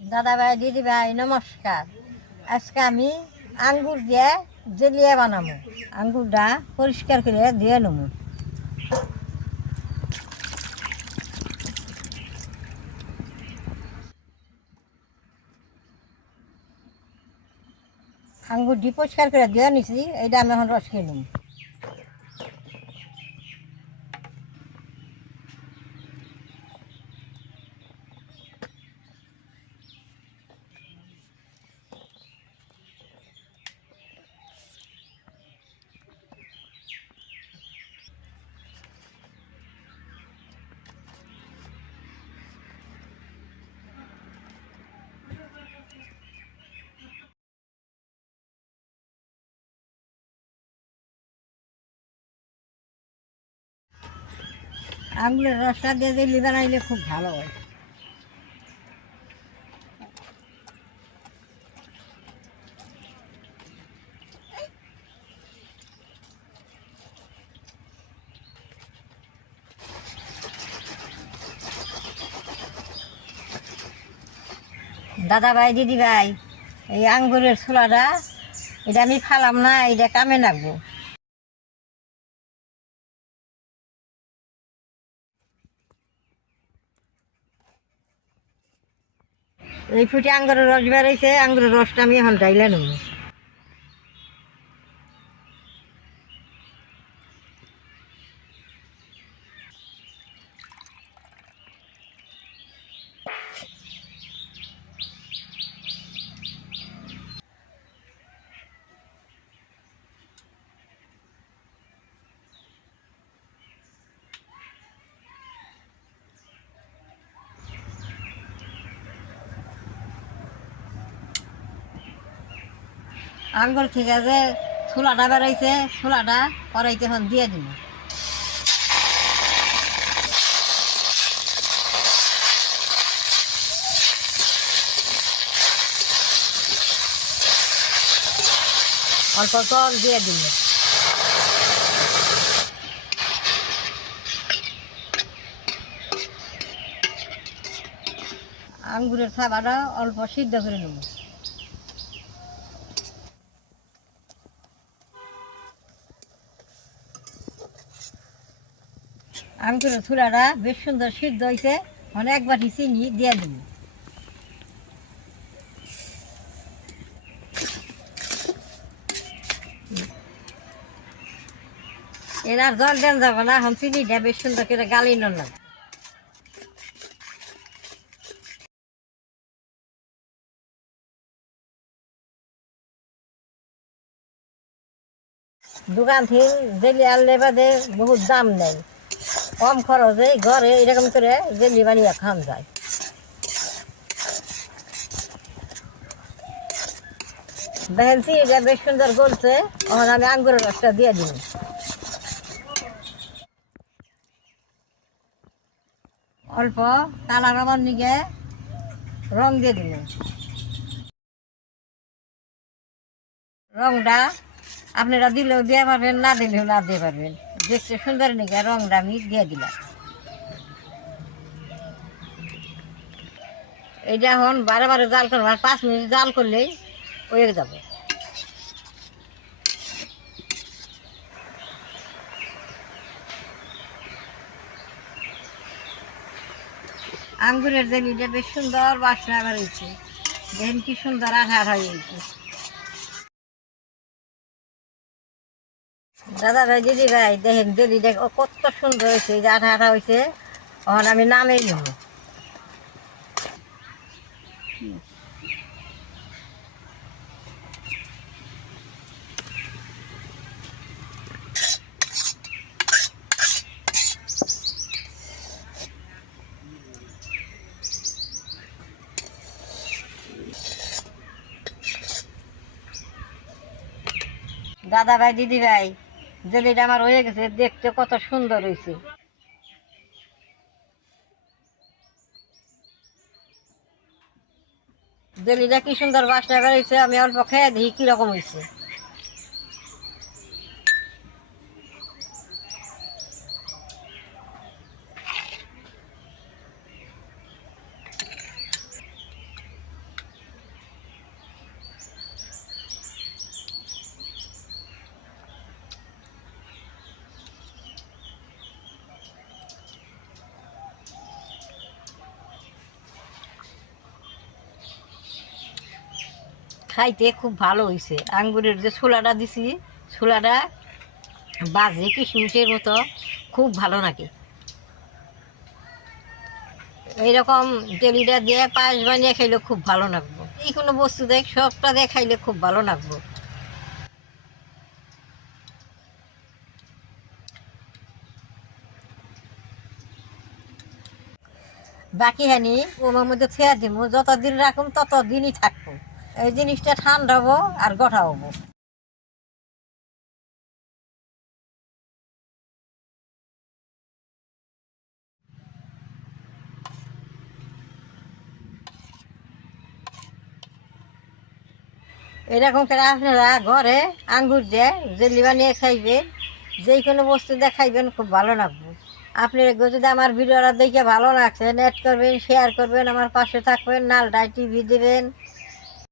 দাদা ভাই দিদি ভাই নমস্কার। আজকে আমি আঙ্গুর দিয়ে জেলিয়া বানাবো। আঙ্গুরটা পরিষ্কার করে দিয়ে নেব। আঙ্গুরটি পরিষ্কার করে দিয়ে নিছি, এইটা আমি এখন রস খেয়ে নেব। আঙ্গুরের রসটা দিয়ে জেলি বানাইলে খুব ভালো হয়। দাদা ভাই দিদি ভাই, এই আঙ্গুরের ছোলাটা এটা আমি খালাম না, এটা কামে রাখবো। এই ফুটে আঙ্গুরের রস বেরোইছে, আঙ্গুরের রসটা আমি এখন ডাইলে নেব। আঙ্গুর থেকে যে ছোলাটা বেরোইছে, ছোলাটা কড়াইতে এখন দিয়ে দিব। অল্প জল দিয়ে দিব। আঙ্গুরের খাবারটা অল্প সিদ্ধ করে নেব। আঙ্গুরের ছোলাটা বেশ সুন্দর সিদ্ধ হয়েছে, মানে এক বাটি চিনি দিয়ে দিব। এর আর জল দেন যাবে না, এখন চিনিটা বেশ সুন্দর করে গালি নিলাম। দোকান থেকে জেলি আনলে বাদে বহুত দাম নেই, কম খরচে ঘরে এরকম করে জেলি বানিয়ে খান যায়। দেখেন চিনিটা বেশ সুন্দর গলছে, এখন আমি আঙ্গুরের রসটা দিয়ে দিই। অল্প কালার আমার নিকে রং দিয়ে দিল। রংটা আপনারা দিলেও দিয়ে পারবেন, না দিলেও না দিয়ে পারবেন। দেখতে সুন্দর নিকে রংটা আমি দিয়ে দিলাম। এইটা এখন বারে বারে জাল করবো, আর 5 মিনিট জাল করলেই হয়ে যাবে। আঙ্গুরের জেলিটা বেশ সুন্দর বাসনা বেরোচ্ছে, দেখেন কি সুন্দর আঠা হয়ে গেছে। দাদা ভাই দিদি ভাই দেখেন জেলিটা কত সুন্দর হয়েছে, এই যে আঠা আঠা হয়েছে। এখন আমি নামেই নেব। দাদা ভাই দিদি ভাই, জেলিটা আমার হয়ে গেছে, দেখতে কত সুন্দর হয়েছে। জেলিটা কি সুন্দর বাসনা বেরোইছে, আমি অল্প খেয়ে দিই কিরকম হয়েছে। খাইতে খুব ভালো হয়েছে। আঙ্গুরের যে ছোলাটা দিছি, ছোলাটা বাজে কিশমিশের মতো, খুব ভালো নাকি। এইরকম জেলিটা দিয়ে পায়েস বানিয়ে খাইলে খুব ভালো লাগবো। এই কোনো বস্তু দেখ সবটা দিয়ে খাইলে খুব ভালো লাগবো। বাকি হানি ওমার মধ্যে থেয়া দিব, যতদিন রাখুন ততদিনই থাকবো। এই জিনিসটা ঠান্ডা হবো আর গঠা হবো। এরকম করে আপনারা ঘরে আঙ্গুর দিয়ে জেলি বানিয়ে খাইবেন, যে কোনো বস্তু দিয়ে খাইবেন, খুব ভালো লাগবে। আপনারা যদি আমার ভিডিওটা দেখে ভালো লাগছে, নেট করবেন, শেয়ার করবেন, আমার পাশে থাকবেন, নালটায় টিভি দেবেন।